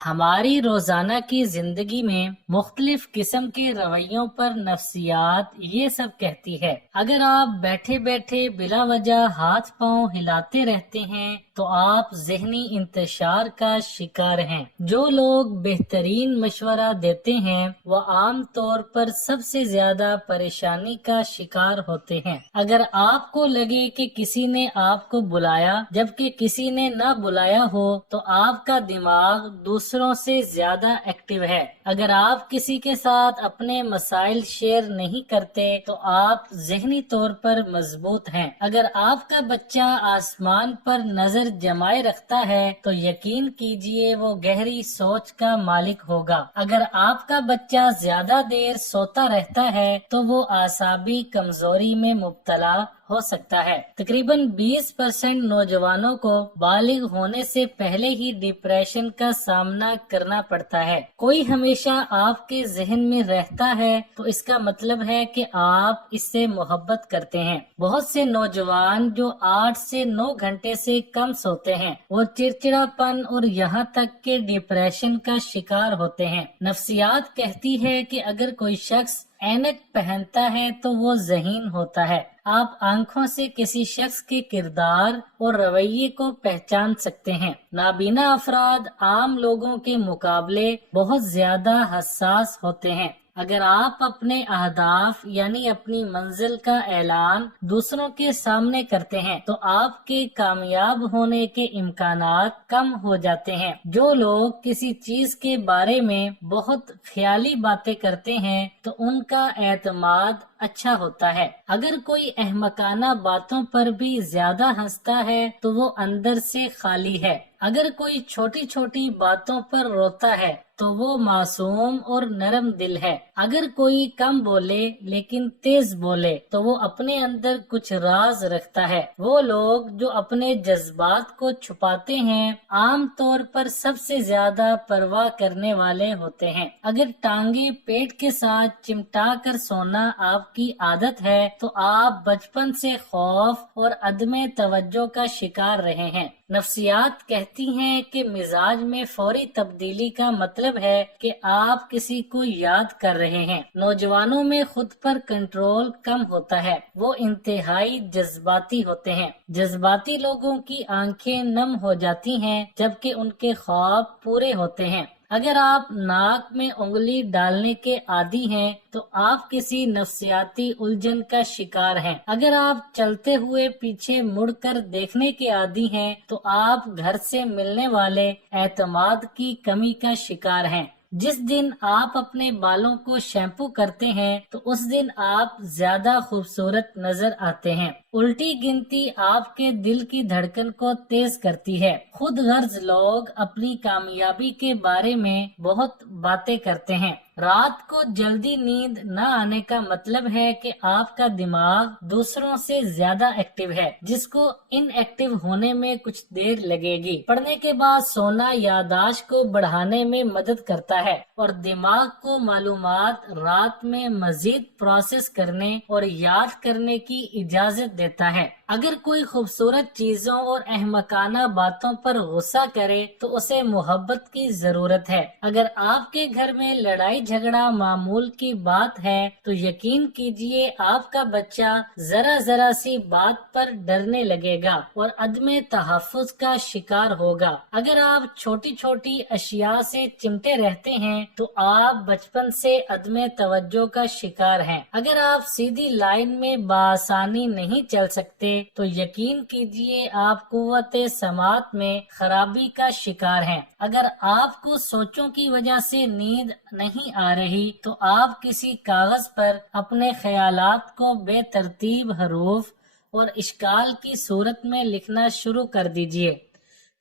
ہماری روزانہ کی زندگی میں مختلف قسم کے رویوں پر نفسیات یہ سب کہتی ہے۔ اگر آپ بیٹھے بیٹھے بلا وجہ ہاتھ پاؤں ہلاتے رہتے ہیں تو آپ ذہنی انتشار کا شکار ہیں۔ جو لوگ بہترین مشورہ دیتے ہیں وہ عام طور پر سب سے زیادہ پریشانی کا شکار ہوتے ہیں۔ اگر آپ کو لگے کہ کسی نے آپ کو بلایا جبکہ کسی نے نہ بلایا ہو تو آپ کا دماغ دوسروں سے زیادہ ایکٹیو ہے۔ اگر آپ کسی کے ساتھ اپنے مسائل شیئر نہیں کرتے تو آپ ذہنی طور پر مضبوط ہیں۔ اگر آپ کا بچہ آسمان پر نظر جمائے رکھتا ہے تو یقین کیجئے وہ گہری سوچ کا مالک ہوگا۔ اگر آپ کا بچہ زیادہ دیر سوتا رہتا ہے تو وہ اعصابی کمزوری میں مبتلا ہو سکتا ہے۔ تقریباً 20% نوجوانوں کو بالغ ہونے سے پہلے ہی ڈپریشن کا سامنا کرنا پڑتا ہے۔ کوئی ہمیشہ آپ کے ذہن میں رہتا ہے تو اس کا مطلب ہے کہ آپ اس سے محبت کرتے ہیں۔ بہت سے نوجوان جو 8 سے 9 گھنٹے سے کم سوتے ہیں وہ چڑچڑاپن اور یہاں تک کہ ڈپریشن کا شکار ہوتے ہیں۔ نفسیات کہتی ہے کہ اگر کوئی شخص اینک پہنتا ہے تو وہ ذہین ہوتا ہے۔ آپ آنکھوں سے کسی شخص کے کردار اور رویے کو پہچان سکتے ہیں۔ نابینا افراد عام لوگوں کے مقابلے بہت زیادہ حساس ہوتے ہیں۔ اگر آپ اپنے اہداف یعنی اپنی منزل کا اعلان دوسروں کے سامنے کرتے ہیں تو آپ کے کامیاب ہونے کے امکانات کم ہو جاتے ہیں۔ جو لوگ کسی چیز کے بارے میں بہت خیالی باتیں کرتے ہیں تو ان کا اعتماد اچھا ہوتا ہے۔ اگر کوئی احمقانہ باتوں پر بھی زیادہ ہنستا ہے تو وہ اندر سے خالی ہے۔ اگر کوئی چھوٹی چھوٹی باتوں پر روتا ہے تو وہ معصوم اور نرم دل ہے۔ اگر کوئی کم بولے لیکن تیز بولے تو وہ اپنے اندر کچھ راز رکھتا ہے۔ وہ لوگ جو اپنے جذبات کو چھپاتے ہیں عام طور پر سب سے زیادہ پرواہ کرنے والے ہوتے ہیں۔ اگر ٹانگیں پیٹ کے ساتھ چمٹا کر سونا آپ کی عادت ہے تو آپ بچپن سے خوف اور عدم توجہ کا شکار رہے ہیں۔ نفسیات کہتی ہیں کہ مزاج میں فوری تبدیلی کا مطلب ہے کہ آپ کسی کو یاد کر رہے ہیں۔ نوجوانوں میں خود پر کنٹرول کم ہوتا ہے۔ وہ انتہائی جذباتی ہوتے ہیں۔ جذباتی لوگوں کی آنکھیں نم ہو جاتی ہیں جبکہ ان کے خواب پورے ہوتے ہیں۔ اگر آپ ناک میں انگلی ڈالنے کے عادی ہیں تو آپ کسی نفسیاتی الجھن کا شکار ہیں۔ اگر آپ چلتے ہوئے پیچھے مڑ کر دیکھنے کے عادی ہیں تو آپ گھر سے ملنے والے اعتماد کی کمی کا شکار ہیں۔ جس دن آپ اپنے بالوں کو شیمپو کرتے ہیں تو اس دن آپ زیادہ خوبصورت نظر آتے ہیں۔ الٹی گنتی آپ کے دل کی دھڑکن کو تیز کرتی ہے۔ خود غرض لوگ اپنی کامیابی کے بارے میں بہت باتیں کرتے ہیں۔ رات کو جلدی نیند نہ آنے کا مطلب ہے کہ آپ کا دماغ دوسروں سے زیادہ ایکٹیو ہے، جس کو ان ایکٹیو ہونے میں کچھ دیر لگے گی۔ پڑھنے کے بعد سونا یادداشت کو بڑھانے میں مدد کرتا ہے اور دماغ کو معلومات رات میں مزید پروسیس کرنے اور یاد کرنے کی اجازت دیتا ہے۔ اگر کوئی خوبصورت چیزوں اور احمقانہ باتوں پر غصہ کرے تو اسے محبت کی ضرورت ہے۔ اگر آپ کے گھر میں لڑائی جھگڑا معمول کی بات ہے تو یقین کیجئے آپ کا بچہ ذرا سی بات پر ڈرنے لگے گا اور عدم تحفظ کا شکار ہوگا۔ اگر آپ چھوٹی چھوٹی اشیاء سے چمٹے رہتے ہیں تو آپ بچپن سے عدم توجہ کا شکار ہیں۔ اگر آپ سیدھی لائن میں بآسانی نہیں چل سکتے تو یقین کیجئے آپ قوت سماعت میں خرابی کا شکار ہیں۔ اگر آپ کو سوچوں کی وجہ سے نیند نہیں آ رہی تو آپ کسی کاغذ پر اپنے خیالات کو بے ترتیب حروف اور اشکال کی صورت میں لکھنا شروع کر دیجئے۔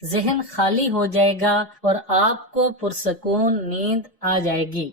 ذہن خالی ہو جائے گا اور آپ کو پرسکون نیند آ جائے گی۔